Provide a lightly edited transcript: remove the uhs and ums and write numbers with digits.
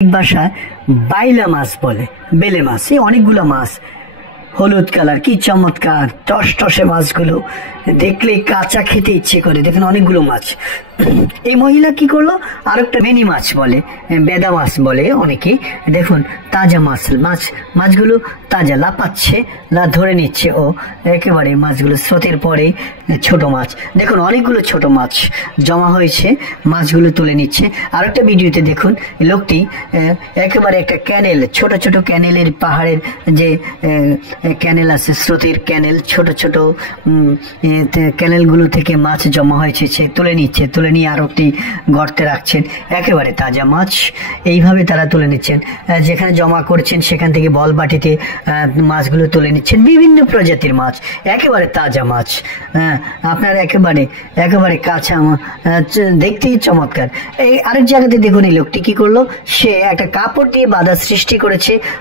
ভাষায় বাইলা মাছ বলে, বেলে মাছ। এই অনেকগুলো মাছ, হলুদ কালার, কি চমৎকার টসটসে মাছগুলো, দেখলে কাঁচা খেতে ইচ্ছে করে। দেখেন অনেকগুলো মাছ। এই মহিলা কি করলো, আরেকটা বেনি মাছ বলে, বেদা মাছ বলে অনেকে। দেখুন তাজা মাছগুলো তাজা, লাপাচ্ছে, ধরে নিচ্ছে ও একেবারে। মাছগুলো স্রোতের পরে ছোট মাছ, দেখুন অনেকগুলো ছোট মাছ জমা হয়েছে, মাছগুলো তুলে নিচ্ছে। আরেকটা ভিডিওতে দেখুন লোকটি একেবারে একটা ক্যানেল, ছোট ছোট ক্যানেলের, পাহাড়ের যে ক্যানেল আছে, স্রোতের ক্যানেল, ছোট ছোট ক্যানেলগুলো থেকে মাছ জমা হয়েছে, সে তুলে নিচ্ছে। তুলে নিয়ে আরো একটি গর্তে রাখছেন, একেবারে তাজা মাছ। এইভাবে তারা তুলে নিচ্ছেন, যেখানে জমা করছেন সেখান থেকে বল বাটিতে মাছগুলো তুলে নিচ্ছেন। বিভিন্ন প্রজাতির মাছ, একেবারে তাজা মাছ। আপনার একেবারে কাঁচা, দেখতেই চমৎকার। এই আরেক জায়গাতে দেখুন এই লোকটি কি করলো, সে একটা কাপড় দিয়ে বাধা সৃষ্টি করেছে